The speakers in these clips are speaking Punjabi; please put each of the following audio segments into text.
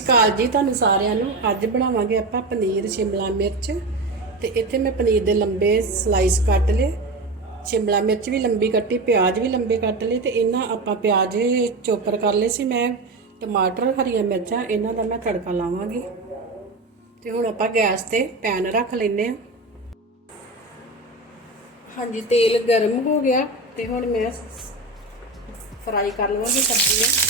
ਸ਼੍ਰੀ ਅਕਾਲ ਜੀ ਤੁਹਾਨੂੰ ਸਾਰਿਆਂ ਨੂੰ। ਅੱਜ ਬਣਾਵਾਂਗੇ ਆਪਾਂ ਪਨੀਰ ਸ਼ਿਮਲਾ ਮਿਰਚ। ਤੇ ਇੱਥੇ ਮੈਂ ਪਨੀਰ ਦੇ ਲੰਬੇ ਸਲਾਈਸ ਕੱਟ ਲਏ। ਸ਼ਿਮਲਾ ਮਿਰਚ ਵੀ ਲੰਬੀ ਕੱਟੀ, ਪਿਆਜ਼ ਵੀ ਲੰਬੇ ਕੱਟ ਲਏ ਤੇ ਇਹਨਾਂ ਆਪਾਂ ਪਿਆਜ਼ ਚੋਪਰ ਕਰ ਲਏ ਸੀ ਮੈਂ। ਟਮਾਟਰ, ਹਰੀਆਂ ਮਿਰਚਾਂ, ਇਹਨਾਂ ਦਾ ਮੈਂ ਤੜਕਾ ਲਾਵਾਂਗੀ। ਤੇ ਹੁਣ ਆਪਾਂ ਗੈਸ ਤੇ ਪੈਨ ਰੱਖ ਲੈਨੇ ਆ ਹਾਂਜੀ, ਤੇਲ ਗਰਮ ਹੋ ਗਿਆ ਤੇ ਹੁਣ ਮੈਂ ਫਰਾਈ ਕਰ ਲਵਾਂਗੀ ਸਬਜ਼ੀਆਂ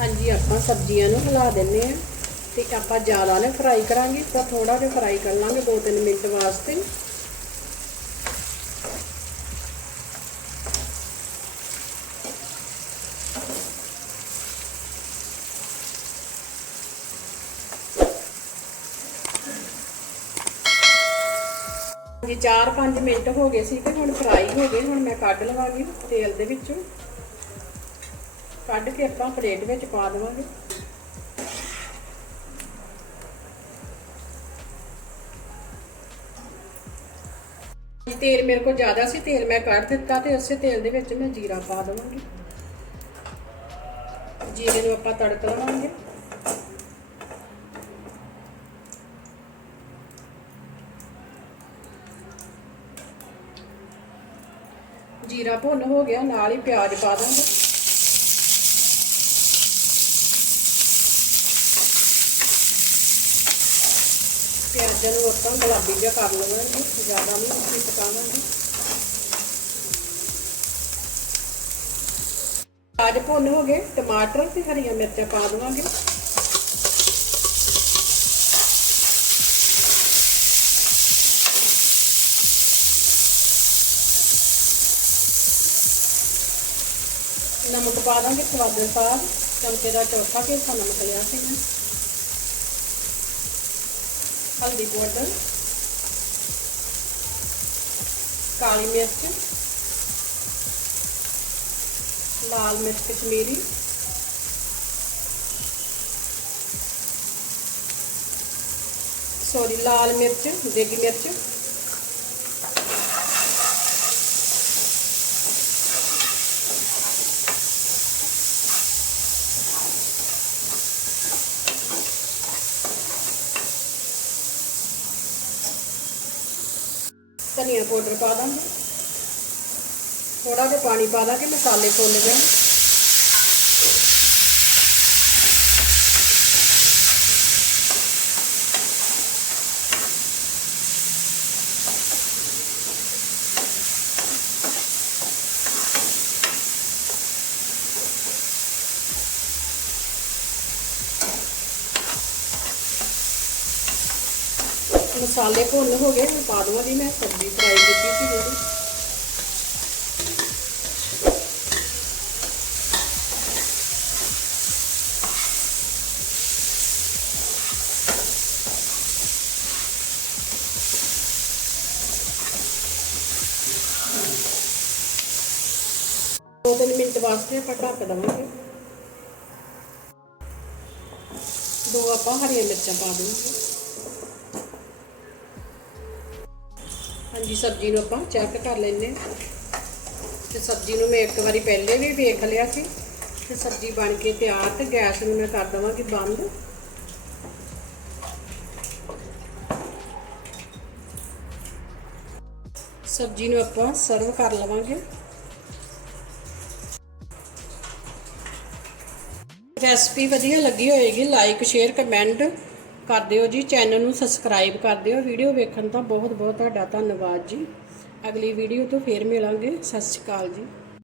ਹਾਂਜੀ, ਆਪਾਂ ਸਬਜ਼ੀਆਂ ਨੂੰ ਹਿਲਾ ਦਿੰਨੇ ਆ ਤੇ ਆਪਾਂ ਜ਼ਿਆਦਾ ਨੇ ਫਰਾਈ ਕਰਾਂਗੇ ਤਾਂ ਥੋੜਾ ਜਿਹਾ ਫਰਾਈ ਕਰ ਲਾਂਗੇ 2-3 ਮਿੰਟ ਵਾਸਤੇ। ਜੀ 4-5 ਮਿੰਟ ਹੋ ਗਏ ਸੀ ਤੇ ਹੁਣ ਫਰਾਈ ਹੋ ਗਏ, ਹੁਣ ਮੈਂ ਕੱਢ ਲਵਾਂਗੀ ਤੇਲ ਦੇ ਵਿੱਚੋਂ। ਕੱਢ ਕੇ ਆਪਾਂ ਪਲੇਟ ਵਿੱਚ ਪਾ ਦੇਵਾਂਗੇ। ਤੇਲ ਮੇਰੇ ਕੋਲ ਜ਼ਿਆਦਾ ਸੀ, ਤੇਲ ਮੈਂ ਕੱਢ ਦਿੱਤਾ ਤੇ ਉਸੇ ਤੇਲ ਦੇ ਵਿੱਚ ਮੈਂ ਜੀਰਾ ਪਾ ਦੇਵਾਂਗੀ। ਜੀਰੇ ਨੂੰ ਆਪਾਂ ਤੜਕ ਲਵਾਂਗੇ। ਜੀਰਾ ਭੁੰਨ ਹੋ ਗਿਆ, ਨਾਲ ਹੀ ਪਿਆਜ਼ ਪਾ ਦਾਂਗੇ ਪਿਆਜ਼ਾਂ ਨੂੰ ਆਪਾਂ ਗੁਲਾਬੀ ਜਿਹਾ ਕਰ ਲਵਾਂਗੇ ਜ਼ਿਆਦਾ ਨਹੀਂ ਅਸੀਂ ਪਕਾਵਾਂਗੇ ਪਿਆਜ਼ ਭੁੰਨ ਹੋ ਗਏ, ਟਮਾਟਰ ਤੇ ਹਰੀਆਂ ਮਿਰਚਾਂ ਪਾ ਦੇਵਾਂਗੇ। ਨਮਕ ਪਾ ਦਾਂਗੇ, ਸਵਾਦ ਅਨੁਸਾਰ। ਚਮਚੇ ਦਾ ਚੌਥਾ ਹਿੱਸਾ ਨਮਕ ਲਿਆ ਸੀ ਮੈਂ ਹਲਦੀ ਪਾਊਡਰ ਕਾਲੀ ਮਿਰਚ ਲਾਲ ਮਿਰਚ ਕਸ਼ਮੀਰੀ ਸੌਰੀ ਲਾਲ ਮਿਰਚ ਦੇਗੀ ਮਿਰਚ ਧਨੀਆ ਪਾਊਡਰ ਪਾ ਦਾਂਗੇ। ਥੋੜਾ ਜਿਹਾ ਪਾਣੀ ਪਾ ਦਾਂਗੇ ਮਸਾਲੇ ਫੁੱਲ ਜਾਣ। ਮਸਾਲੇ ਭੁੰਨ ਹੋ ਗਏ ਮੈਂ ਪਾ ਦਵਾਂਗੀ ਮੈਂ ਸਬਜ਼ੀ ਫਰਾਈ ਕੀਤੀ ਸੀ ਜਿਹੜੀ। ਦੋ ਤਿੰਨ ਮਿੰਟ ਵਾਸਤੇ ਆਪਾਂ ਢੱਕ ਦਵਾਂਗੇ। ਦੋ ਆਪਾਂ ਹਰੀਆਂ ਮਿਰਚਾਂ ਪਾ ਦੇਵਾਂਗੇ। ਹਾਂਜੀ, ਸਬਜ਼ੀ ਨੂੰ ਆਪਾਂ ਚੈੱਕ ਕਰ ਲੈਂਦੇ ਹਾਂ। ਤੇ ਸਬਜ਼ੀ ਨੂੰ ਮੈਂ ਇੱਕ ਵਾਰੀ ਪਹਿਲੇ ਵੀ ਵੇਖ ਲਿਆ ਸੀ। ਤੇ ਸਬਜ਼ੀ ਬਣ ਕੇ ਤਿਆਰ ਤੇ ਗੈਸ ਨੂੰ ਮੈਂ ਕਰ ਦਵਾਂਗੀ ਬੰਦ। ਸਬਜ਼ੀ ਨੂੰ ਆਪਾਂ ਸਰਵ ਕਰ ਲਵਾਂਗੇ। ਰੈਸਪੀ ਵਧੀਆ ਲੱਗੀ ਹੋਏਗੀ, ਲਾਈਕ, ਸ਼ੇਅਰ, ਕਮੈਂਟ। ਕਰ ਦਿਓ ਜੀ ਚੈਨਲ ਨੂੰ ਸਬਸਕ੍ਰਾਈਬ ਕਰ ਦਿਓ। ਵੀਡੀਓ ਵੇਖਣ ਦਾ ਬਹੁਤ ਬਹੁਤ ਤੁਹਾਡਾ ਧੰਨਵਾਦ ਜੀ। ਅਗਲੀ ਵੀਡੀਓ ਤੋਂ ਫੇਰ ਮਿਲਾਂਗੇ। ਸਤਿ ਸ਼੍ਰੀ ਅਕਾਲ ਜੀ।